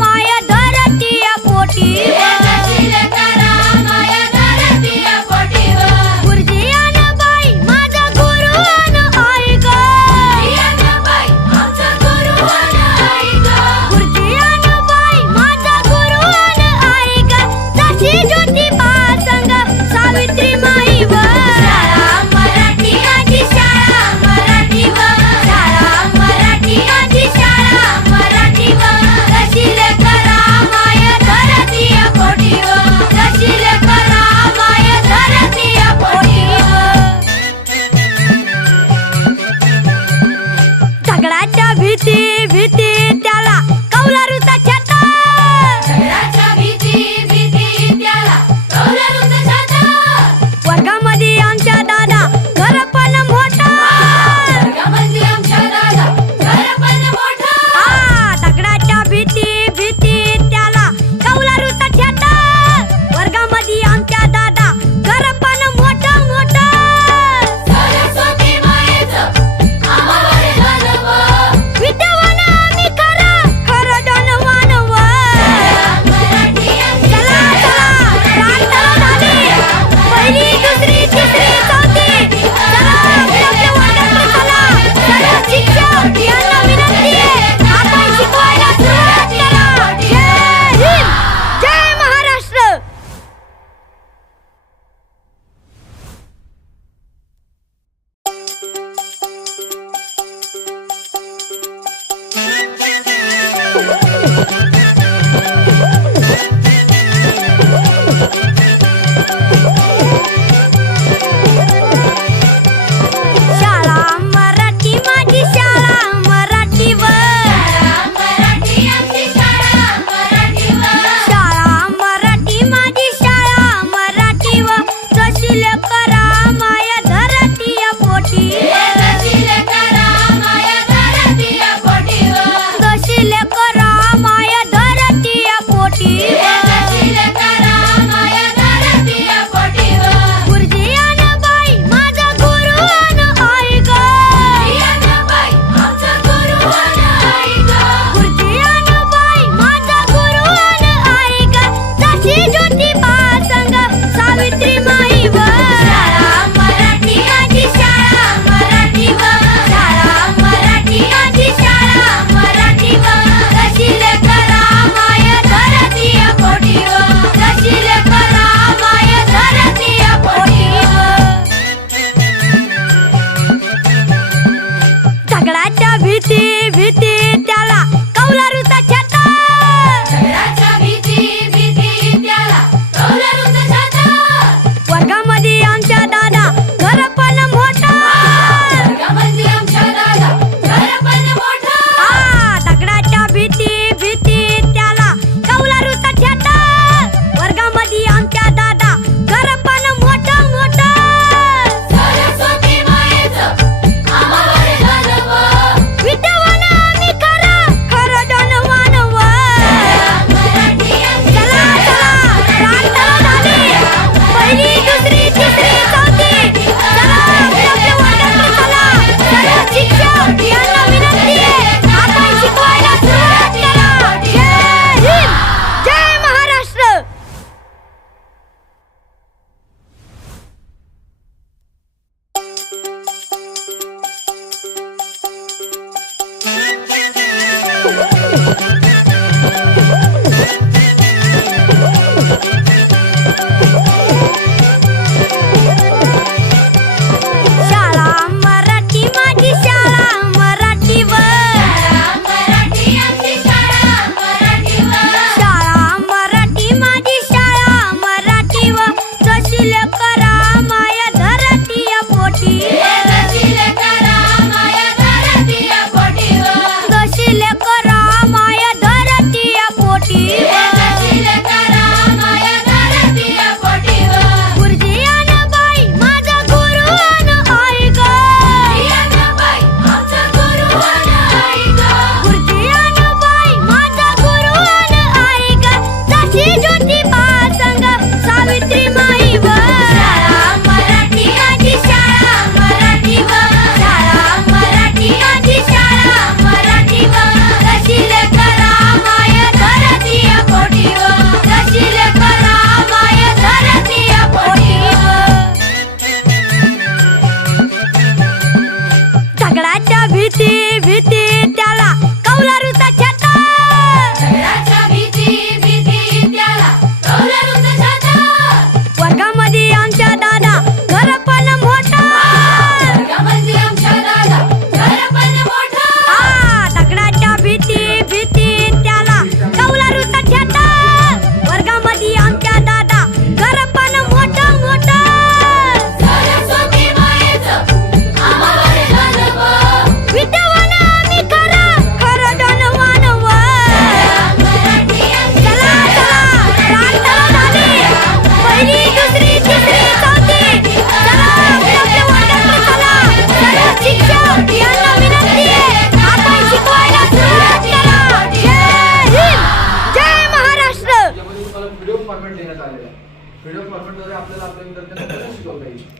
माया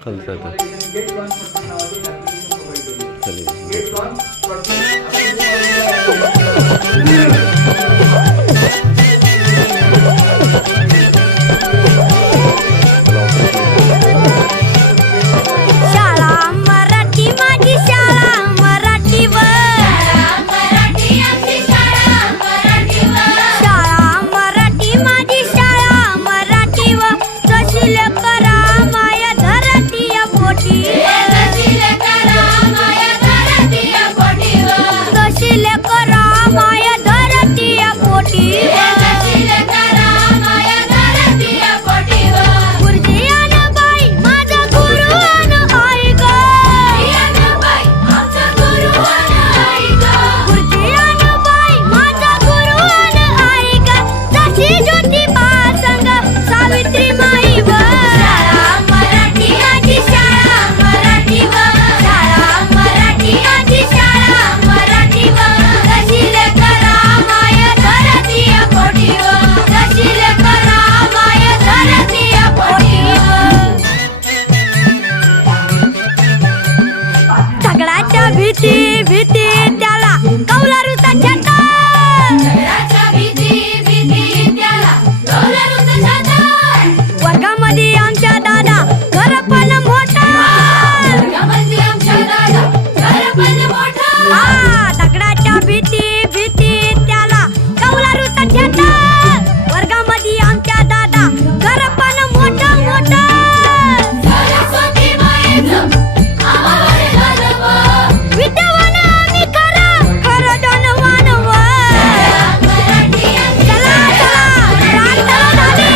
पोटी दगडाच्या भीती त्याला कौलारूचा ठेचा वर्गामध्ये आमच्या दादा घर पण मोठं सरस्वती मायेचं आम्हाकडे गरव विद्यावान आम्ही खरं धनवान चला प्रार्थना झाली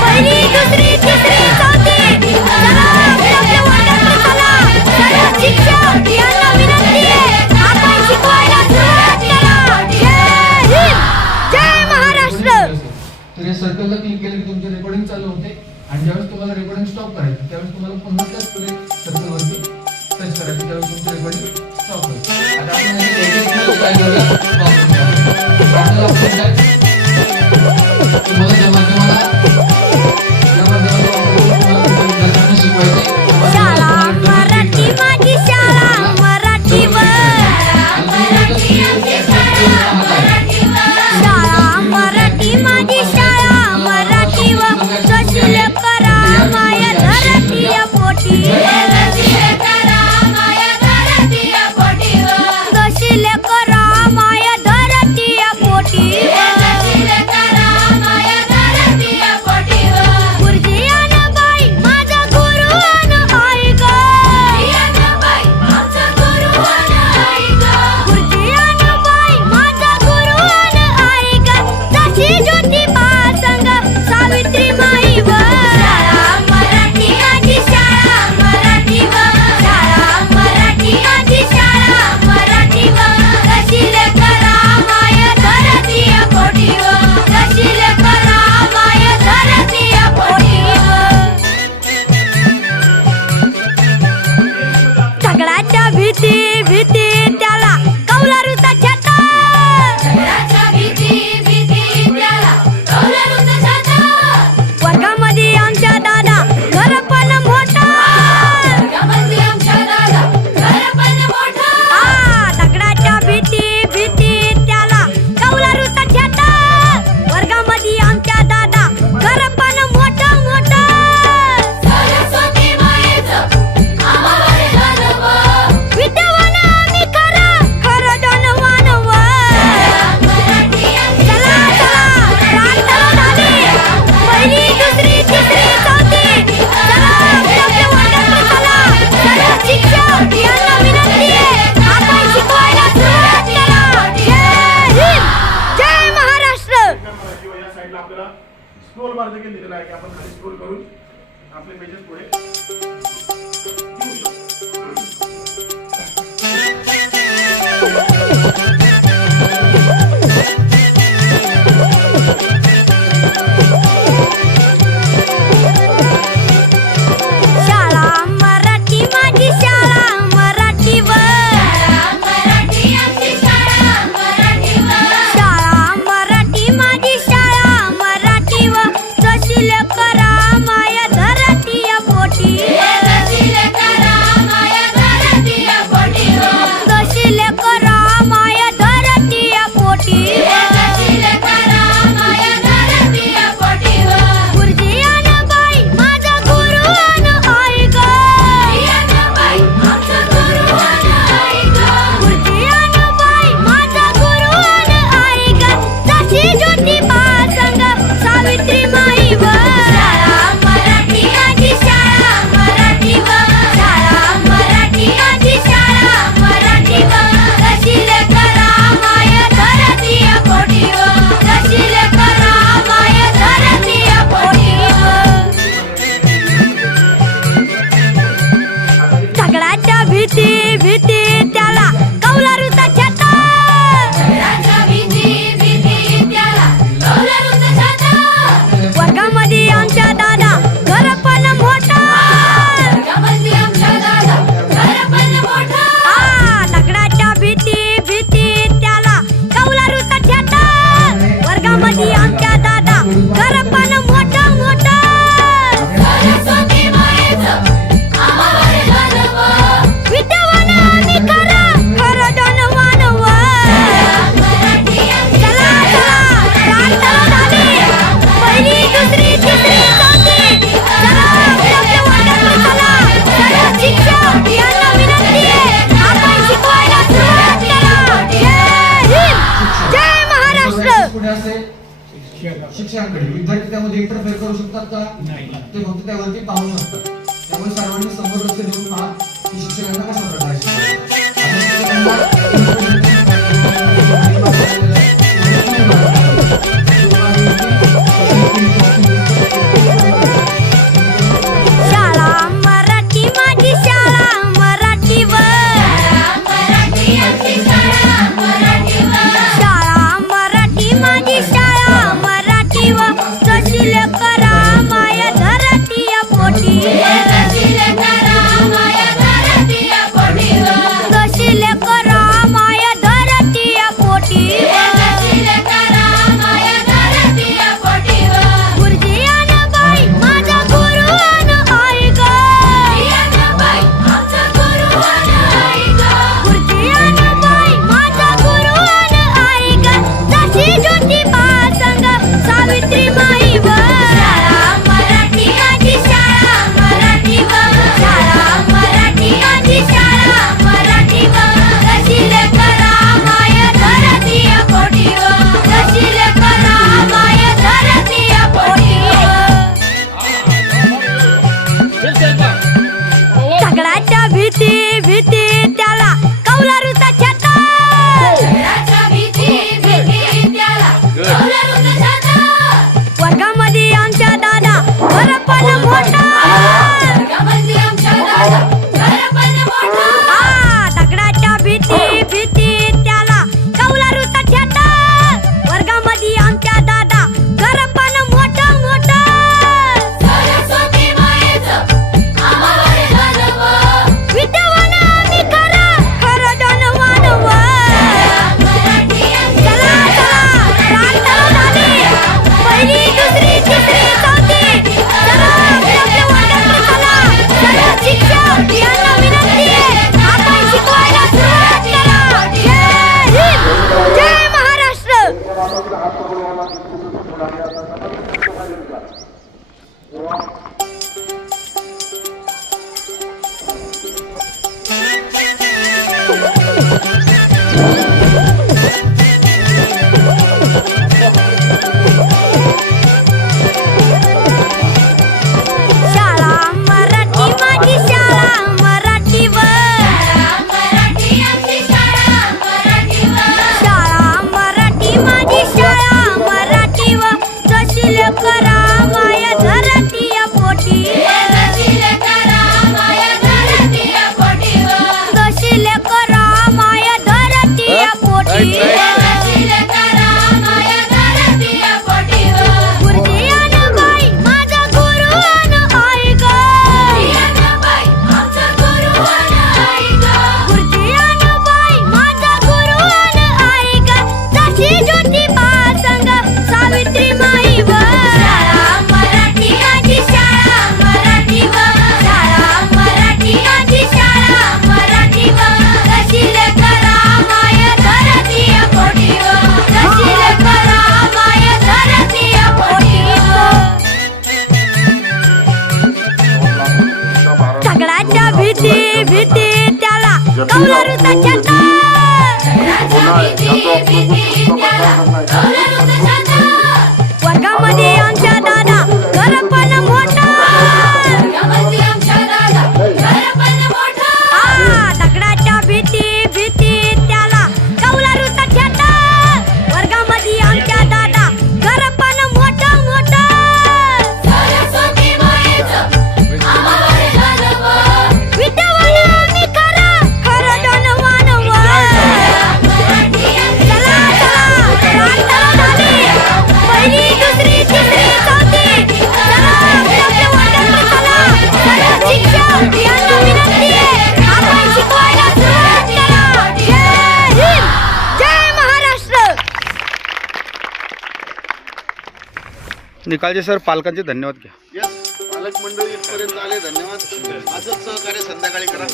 पहिली दुसरी तिसरी चौथी चला आपल्या वर्गात चला सर्व शिक्षक यांना विनंती आहे आपण शिकवायला सुरुवात करा जय हिंद जय महाराष्ट्र तर या सर्कलला क्लिक केलं की तुमचे रेकॉर्डिंग चालू होते आणि ज्यावेळेस तुम्हाला रेकॉर्डिंग स्टॉप करायचं त्यावेळेस तुम्हाला पुन्हा त्याच पुढे सर्कलवरती टच करायचं त्यावेळेस तुमचे रेकॉर्डिंग स्टॉप होईल. आता आपण याचे एक काय करूया आपल्याला तुम्हाला ज्या माध्यमाला शिकवायचे शाळा मराठी माझी शाळा मराठीवर शाळा मराठी माझी शाळा मराठीवर सशील करा माया धरतीय पोटी सशील करा माया धरतीय पोटी गुरुजी अन बाई माझा गुरु अन आई ग गुरुजी अन बाई माझा गुरु अन आई ग जशी ज्योतिबा संग सावित्री माई व शाळा मराठी माझी शाळा मराठीवर शाळा मराठी माझी शाळा मराठीवर सशील करा माया धरतीय पोटीवर सशील करा माया धरतीय पोटीवर दगडाच्या भीती त्याला कौलारूचा छाता दगडाच्या भीती त्याला कौलारूचा छाता वर्गामध्ये आमच्या दादा घर पण मोठा वर्गामध्ये आमच्या दादा घर पण मोठा दगडाच्या भीती त्याला कौलारूचा छाता वर्गामध्ये आमच्या दादा घर पण मोठं सरस्वती मायेचं आम्हाकडे गरव विद्यावान आम्ही खरं धनवान चला प्रार्थना झाली पहिली दुसरी तिसरी चौथी चला आपल्या वर्गात चला सर्व शिक्षक यांना विनंती आहे आपण शिकवायला सुरुवात करा जय हिंद जय महाराष्ट्र किंवा या साईडला आपल्याला स्क्रोल बार देखील दिलेला आहे की आपण खाली स्क्रोल करून आपले पेजेस पुढे घेऊ शकतो. शाळा मराठी माझी शाळा मराठीवर शाळा मराठी माझी शाळा मराठीवर सशील करा माया धरतीय पोटी सशील करा माया धरतीय शिक्षकांकडे. विद्यार्थी त्यामध्ये इंटरफेअर करू शकतात का? ते फक्त त्यावरती पाहू शकतात. त्यामुळे सर्वांनी समोर लक्ष देऊन पहा की शिक्षकांना कशा प्रकारे शाळा मराठी माझी शाळा मराठीवर शाळा मराठी माझी शाळा मराठीवर जशी लेकरा माया धरती पोटी जशी लेकरा माया धरती पोटी गुरुजी आन बाई माझा गुरु आन आई ग गुरुजी आन बाई माझा गुरु आन आई ग जशी ज्योतिबा संग सावित्री माई व शाळा मराठी माझी शाळा मराठीवर शाळा मराठी माझी शाळा मराठीवर जशी लेकरा माया धरती पोटीवर जशी लेकरा माया धरती पोटीवर झगडाच्या भीती भीती त्याला कौलारूचा छाता वर्गामध्ये आमच्या दादा घर पण मोठा दगडाच्या भीती भीती त्याला कौलारूचा छाता वर्गामध्ये आमच्या दादा घर पण मोठा मोठा विद्यावान आम्ही खरं धनवान व चला चला प्रार्थना झाली पहिली दुसरी तिसरी चौथी चला आपल्या वर्गाकडे चला सर्व शिक्षक यांना विनंती आहे आपण शिकवायला सुरुवात करा. जय हिंद जय महाराष्ट्र. शाळा मराठी माझी शाळा मराठीवर शाळा मराठी माझी शाळा मराठीवर जशी लेकरा माया धरती पोटी जशी लेकरा माया धरती पोटी गुरुजी आन बाई माझा गुरु आन आई ग गुरुजी आन बाई माझा गुरु आन आई ग जशी ज्योतिबा संग सावित्री माई व शाळा मराठी माझी शाळा मराठीवर शाळा मराठी माझी शाळा मराठीवर जशी लेकरा माया धरती पोटीवर जशी लेकरा माया धरती पोटीवर झगडाच्या भीती भीती त्याला कौलारूचा छाता वर्गामध्ये आमच्या दादा घर पण मोठा दगडाच्या भीती भीती त्याला कौलारूचा छाता वर्गामध्ये आमच्या दादा घर पण मोठा मोठा विद्यावान आम्ही खरं धनवान व चला चला प्रार्थना झाली पहिली दुसरी तिसरी चौथी चला आपल्या वर्गाकडे चला सर्व शिक्षक यांना विनंती आहे आपण शिकवायला सुरुवात करा. जय हिंद जय महाराष्ट्र. निकालचे सर पालकांचे धन्यवाद घ्या. यस पालक मंडळी इथपर्यंत आले, धन्यवाद. असंच सहकार्य संध्याकाळी करा.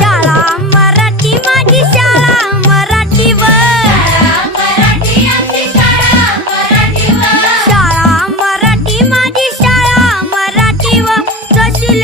शाळा मराठी माझी शाळा मराठीवर शाळा मराठी माझी शाळा मराठीवर जशी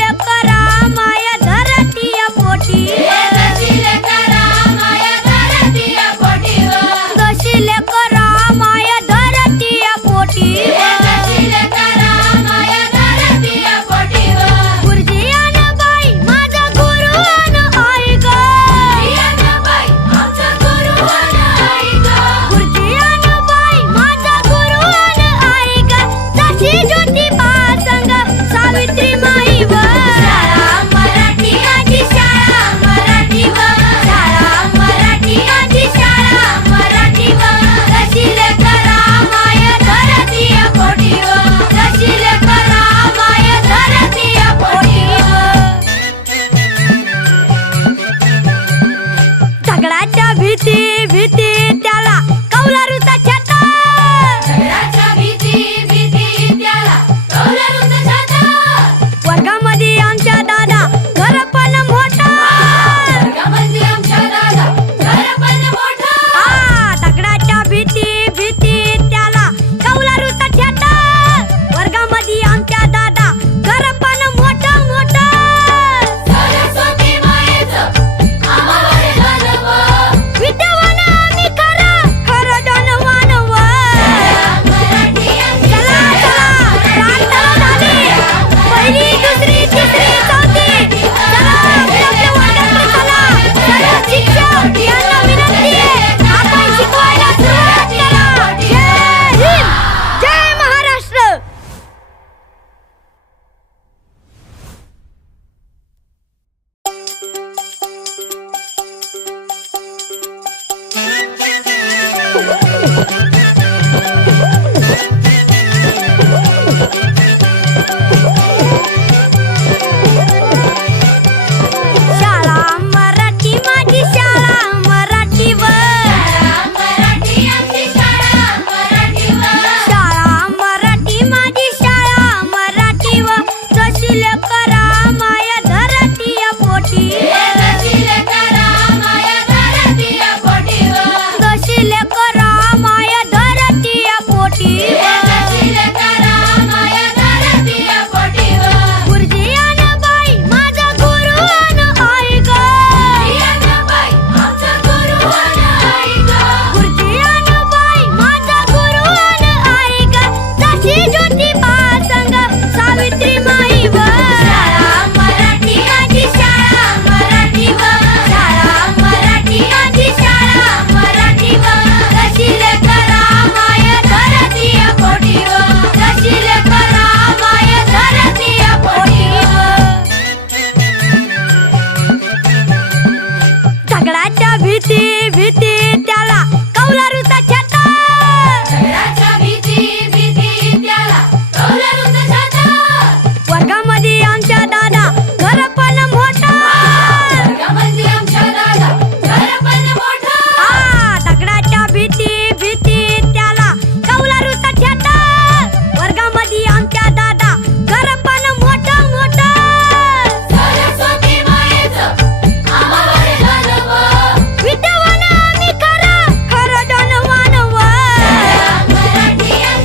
पोटी गुरुजी अन बाई माझा गुरु अन आई ग गुरुजी अन बाई माझा गुरु अन आई ग जशी ज्योतिबा संग सावित्री माई व शाळा मराठी माझी शाळा मराठी व शाळा मराठी माझी शाळा मराठी व कशील करा माय धरती पोटी व कशील करा माय धरती पोटी व दगडाच्या भीती भीती त्याला कौलारूचा छाता दगडाच्या भीती भीती त्याला कौलारूचा छाता वर्गामध्ये आमच्या दादा घर पण मोठा वर्गामध्ये आमच्या दादा घर पण मोठा दगडाच्या भीती भीती त्याला कौलारूचा छाता वर्गामध्ये आमच्या दादा घर पण मोठा मोठा सरस्वती मायेचं आम्हाला घालव विद्यावान आम्ही खरा खरं जनवान व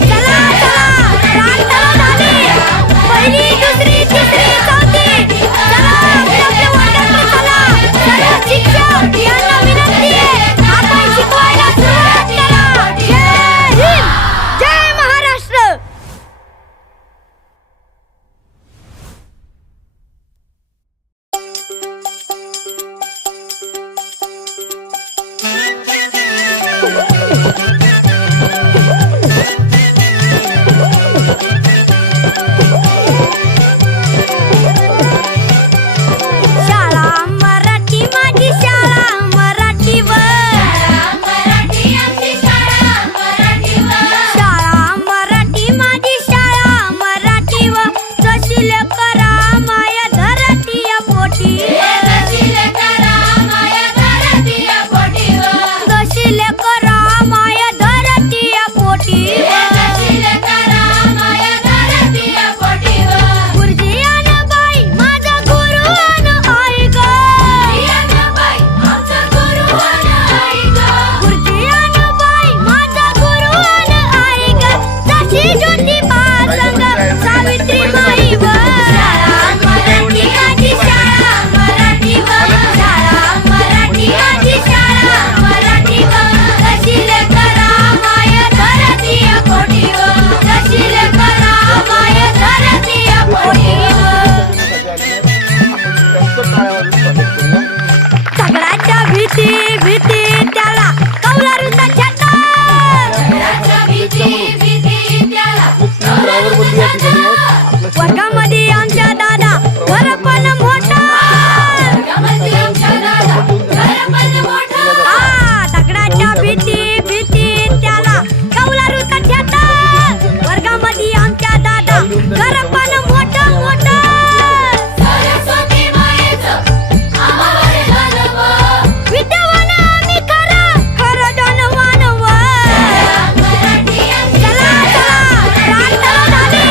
चला चला प्रार्थना झाली पहिली दुसरी तिसरी चौथी चला आपल्या वर्गाकडे चला सर्व शिक्षक यांना विनंती आहे आपण शिकवायला सुरुवात करा जय हिंद जय महाराष्ट्र शाळा मराठी माझी शाळा मराठी व मराठी आमची शाळा मराठी व शाळा मराठी माझी शाळा मराठी व जशील करा माय धरती पोटी जशील करा माय धरती पोटी व जशील करा माय धरती पोटी जशील करा माय धरती पोटी व गुरुजी अन बाई माझा गुरु अन आई ग गुरुजी अन बाई माझा गुरु अन आई ग जशी ज्योतिबा संग सावित्री माई व शाळा मराठी माझी शाळा मराठी व शाळा मराठी माझी शाळा मराठी व कशील करा माय धरती पोटी व कशील करा माय धरती पोटी व दगडाच्या भीती भीती त्याला कौलारूचा छाता दगडाच्या भीती भीती त्याला कौलारूचा छाता वर्गामध्ये आमच्या दादा घर पण मोठा वर्गामध्ये आमच्या दादा घर पण मोठा दगडाच्या भीती भीती त्याला कौलारूचा छाता वर्गामध्ये आमच्या दादा घर पण मोठा मोठा सरस्वती मायेचं आम्हाला घालव विद्यावान आम्ही खरा खरं जनवान व चला चला प्रार्थना झाली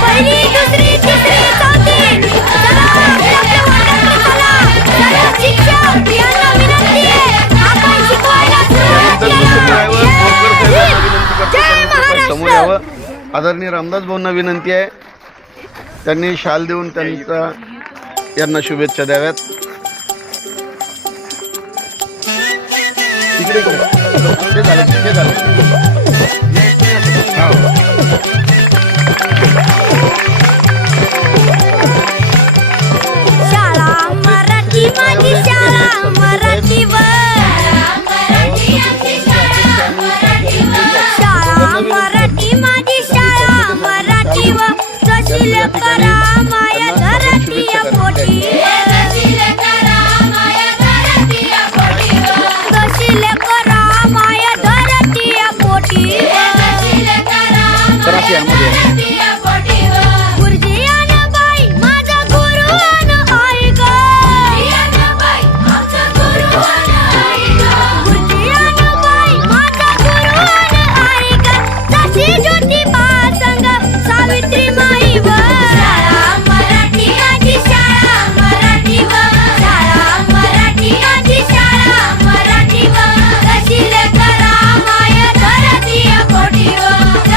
पहिली दुसरी तिसरी चौथी चला आपल्या वर्गाकडे चला सर्व शिक्षक यांना विनंती आहे आपण शिकवायला सुरुवात करा जय हिंद जय समोर महाराष्ट्र यावं. आदरणीय रामदास भाऊंना विनंती आहे त्यांनी शाल देऊन त्यांचा यांना शुभेच्छा द्याव्यात. इकडे इकडे. ते झालं. शाळा मराठी माझी शाळा मराठी व शाळा मराठी माझी शाळा मराठी व जशील करा माय धरती पोटी जशील करा माय धरती पोटी गुरुजी अन बाई माझा गुरु अन आई ग गुरुजी अन बाई माझा गुरु अन आई ग जशी ज्योतिबा संग सावित्री माई व शाळा मराठी माझी शाळा मराठी व शाळा मराठी माझी शाळा मराठी व कशील करा माय धरती पोटी व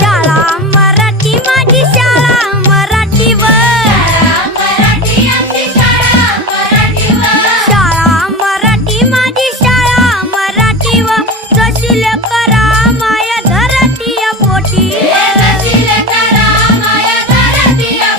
शाळा मराठी माझी शाळा मराठीवर शाळा मराठी माझी शाळा मराठीवर जशी लेकरा माया धरतीया पोटी जशी लेकरा माया धरतीया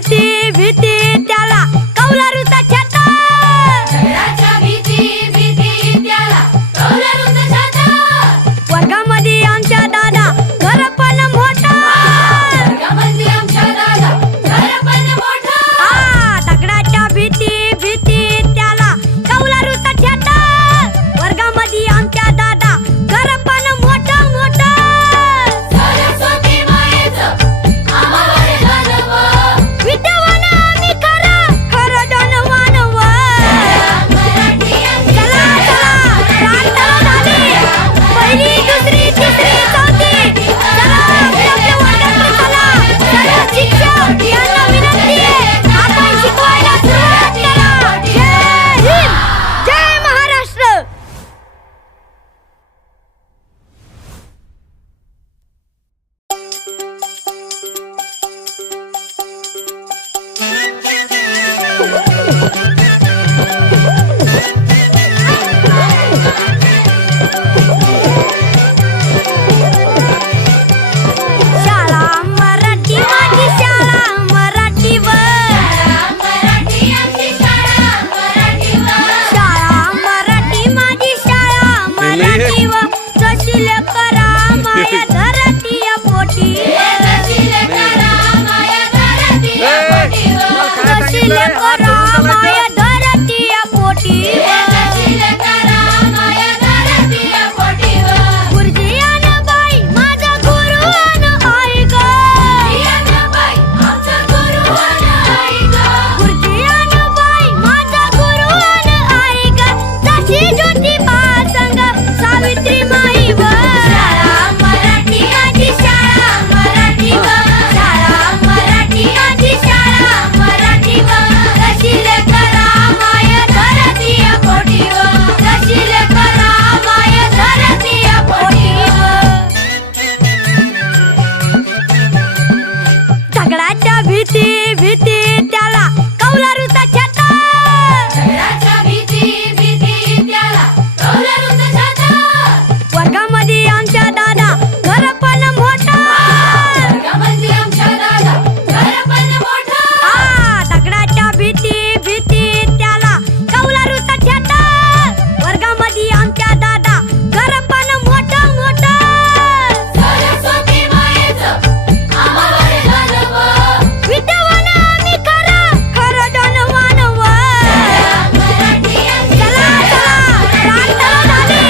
भीती भीती त्याला कौलारूचा छाता झगड्याच्या भीती भीती त्याला कौलारूचा छाता वर्गामध्ये आमच्या दादा घर पण मोठा वर्गामध्ये आमच्या दादा घर पण मोठा दगडाच्या भीती भीती त्याला कौलारूचा छाता वर्गामध्ये आमच्या दादा घर पण मोठं मोठं सरस्वती मायेचं आम्हाला विद्यावान आम्ही खरं धनवान चला चला प्रार्थना झाली पहिली दुसरी तिसरी चौथी चला आपल्या वर्गाकडे चला सर्व शिक्षक यांना विनंती आहे आपण शिकवायला सुरुवात करा जय हिंद जय महाराष्ट्र शाळा मराठी माझी शाळा मराठीवर शाळा मराठी माझी शाळा मराठीवर जशी करा माया धरती पोटी जशी करा माया धरती पोटी गुरुजी आणि बाई माझा गुरु आणि आई ग गुरुजी आणि बाई माझा गुरु आणि आई ग जशी ज्योतिबा संग सावित्री माई व शाळा मराठी माझी शाळा मराठी व शाळा मराठी माझी शाळा मराठी व जशी करा माया धरती पोटी व जशी करा माया धरती पोटी व झगडाच्या भीती भीती त्याला कौलारूचा छाता झगडाच्या भीती भीती त्याला कौलारूचा छाता वर्गामध्ये आमच्या दादा घर पण मोठा वर्गामध्ये आमच्या दादा घर पण मोठा दगडाच्या भीती भीती त्याला कौलारूचा छाता वर्गामध्ये आमच्या दादा घर पण मोठं मोठं सरस्वती मायेचं आम्हाला विद्यावान आम्ही खरं धनवान चला चला प्रार्थना झाली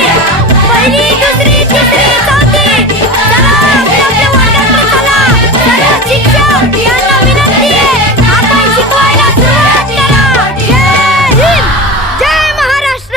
पहिली दुसरी तिसरी चौथी चला आपल्या वर्गाकडे चला सर्व शिक्षक यांना विनंती आहे आपण शिकवायला सुरुवात करा जय हिंद जय महाराष्ट्र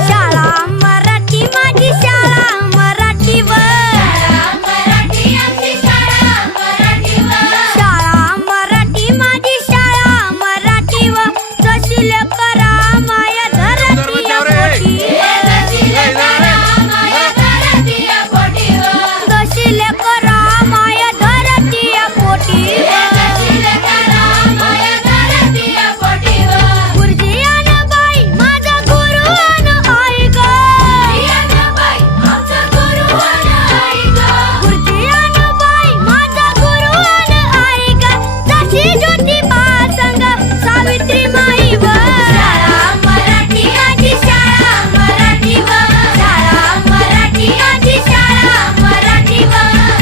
शाळा मराठी माझी शाळा मराठीवर शाळा मराठी माझी शाळा मराठीवर जशी करा माया धरती पोटी जशी करा माया धरती पोटी गुरुजी आणि बाई माझा गुरु आणि आई ग गुरुजी आणि बाई माझा गुरु आणि आई ग जशी ज्योतिबा संग सावित्री माई व शाळा मराठी माझी शाळा मराठी व शाळा मराठी माझी शाळा मराठी व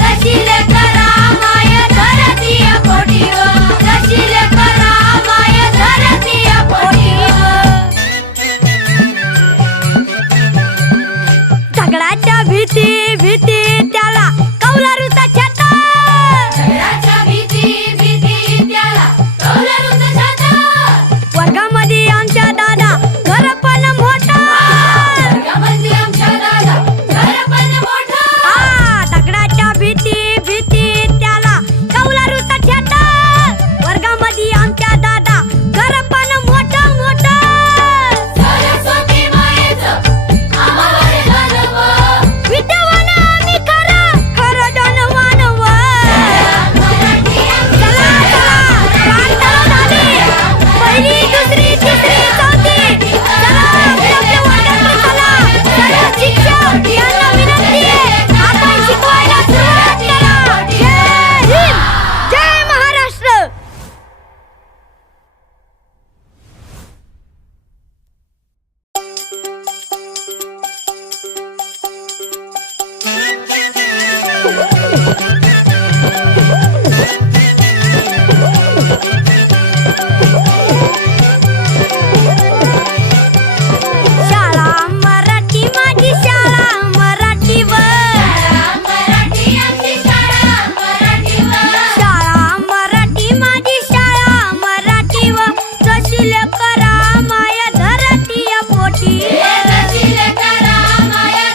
जशी करा माया धरती पोटी व जशी करा माया धरती पोटी व झगडाच्या भीती भीती त्याला कौलारूचा छाता झगडाच्या भीती भीती त्याला कौलारूचा छाता वर्गामध्ये आमच्या दादा घर पण मोठा वर्गामध्ये आमच्या दादा घर पण मोठा दगडाच्या भीती भीती त्याला कौलारूचा छाता वर्गामध्ये आमच्या दादा घर पण मोठं मोठं सरस्वती मायेचं आम्हाला विद्यावान आम्ही शाळा मराठी माझी शाळा मराठीवर शाळा मराठी माझी शाळा मराठीवर जशी लेकरा माया धरती पोटी जशी लेकरा माया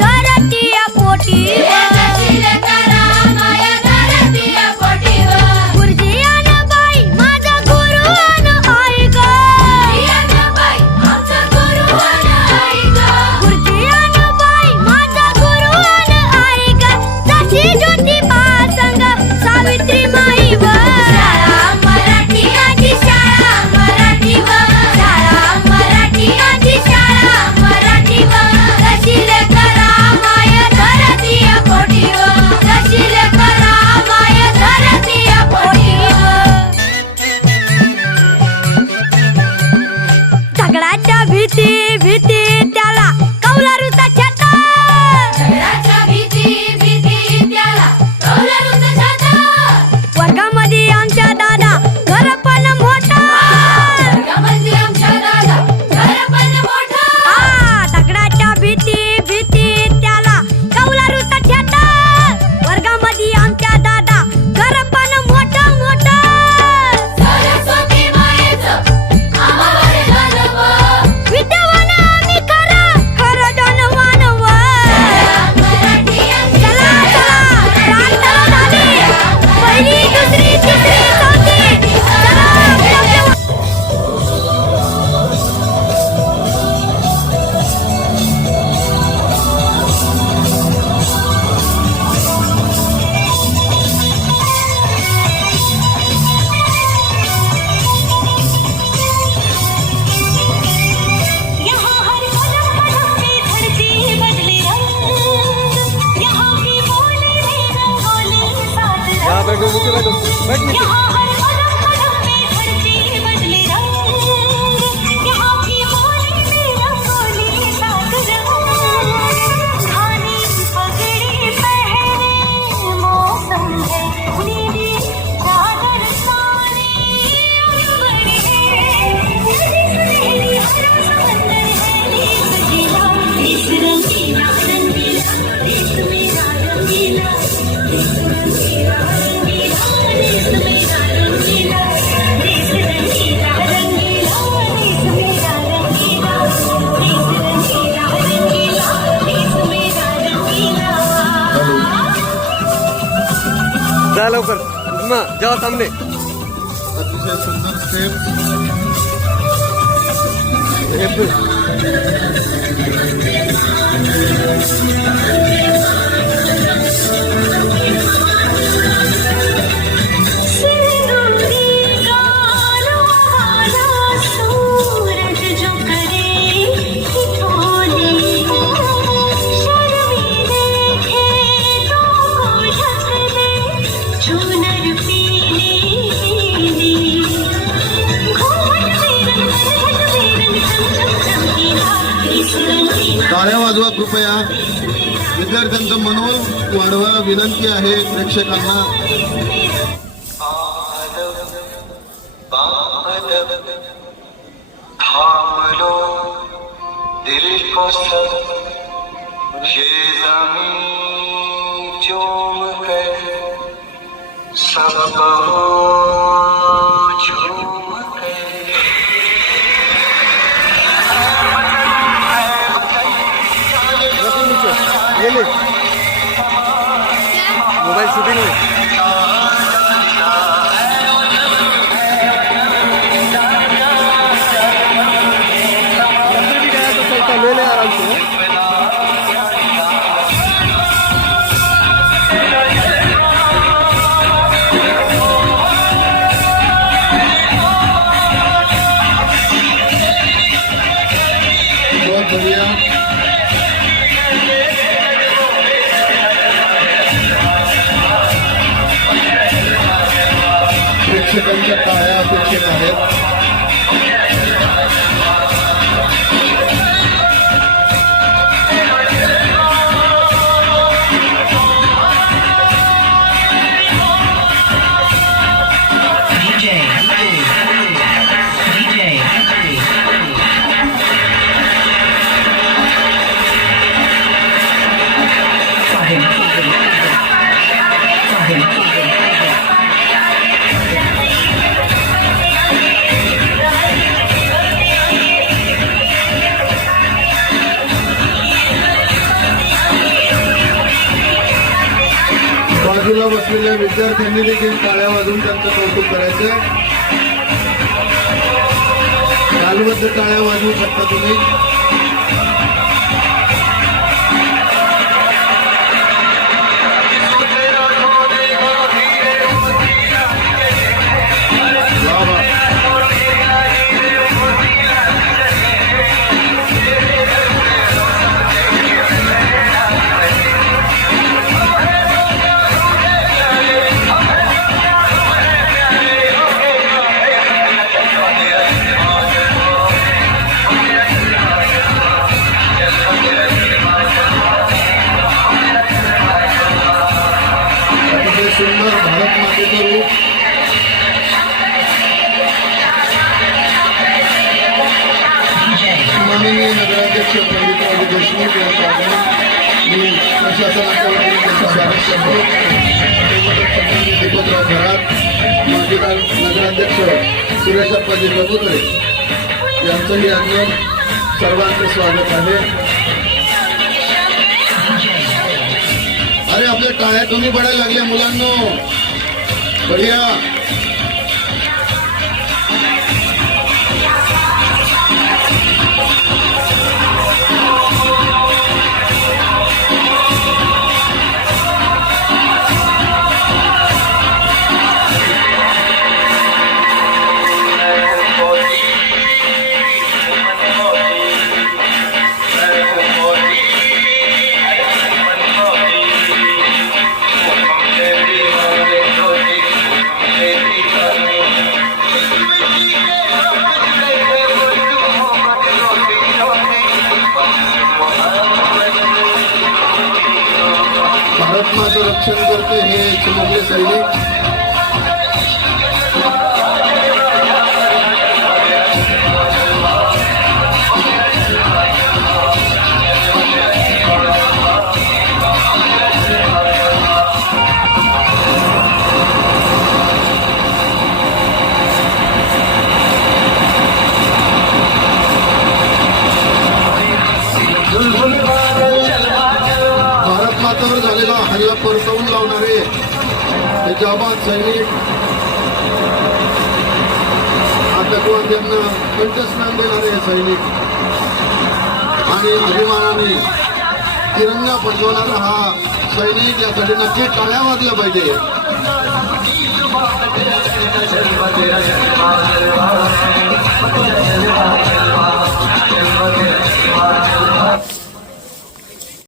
धरती पोटी गुरुजी अन बाई माझा गुरु अन आई ग गुरुजी अन बाई माझा गुरु अन आई ग जशी ज्योतिबा संग सावित्री माई व शाळा मराठी माझी शाळा मराठीवर शाळा मराठी माझी शाळा मराठीवर जशी लेकरा माया धरती पोटीवर जशी लेकरा माया धरती पोटीवर दगडाच्या भीती भीती त्याला कौलारूचा छाता वर्गामध्ये आमच्या दादा घर पण मोठा दगडाच्या भीती भीती त्याला कौलारूचा छाता वर्गामध्ये आमच्या दादा घर पण मोठं मोठं विद्यावान आम्ही खरं खरं धनवान व चला चला प्रार्थना झाली पहिली दुसरी तिसरी चौथी चला आपल्या यहाँ हर कदम कदम पे धरती बदले रंग, यहाँ की बोली में रंगोली साथ रंग। यहाँ हर कदम कदम पे धरती बदले रंग, यहाँ की बोली में रंगोली साथ रंग। खाने पगड़ी पहने मौसम है नीली चादर साड़ी बड़ी है सुनहरी हरा समंदर है नील गीला इस रंगीला रंगीला देश मेरा रंगीला देश रंगीला रंगीला देश मेरा रंगीला देश रंगीला रंगीला देश मेरा रंगीला देश रंगीला रंगीला देश मेरा रंगीला। जा लवकर उस्मा, जेव्हा सामने अतिशय सुंदर स्टेप सिंदूरी गालों वाला सूरज जो करे ठिठोली, शर्मीले खेतों को ढक दे चुनर पीली पीली। घूमट में रंग चमकीला इस रंगीला। टाळ्या वाजवा कृपया. विद्यार्थ्यांचं मनोबल वाढवा विनंती आहे प्रेक्षकांना. थाम लो दिल को सब ये ज़मीं चूम कर सब कहो झूम कर। मोबाईल शूटिंग में ले ले आराम से. बहुत बढ़िया. प्रेक्षकांच्या टाळ्या अपेक्षित आहेत. बाजूला बसलेल्या विद्यार्थ्यांनी देखील टाळ्या वाजवून त्यांचं कौतुक करायचंय. तालबद्ध टाळ्या वाजवू शकता तुम्ही. सुंदर भारत मातेचं रूप माननीय नगराध्यक्ष पंडितराव देशमुख यांच्या आगमन मी प्रशासनाच्या वतीने त्यांचं स्वागत करतो. संबंधित दीपकराव घरात माजी नगराध्यक्ष सुरेशप्पाजी प्रभुत्रे यांचंही आगमन सर्वांचं स्वागत आहे. अरे आपल्या टाळ्या कमी पडायला लागल्या मुलांनो. बढिया. भारत माचं रक्षण करते हे चिमुकले सैनिक. भारत मातेवर झालेला हल्ला परतवून लावणारे हे जवान सैनिक, आतंकवाद्यांना कंठस्नान देणारे हे सैनिक आणि अभिमानाने तिरंगा फडकवणारा हा सैनिक, यासाठी नक्की टाळ्या वाजल्या पाहिजे.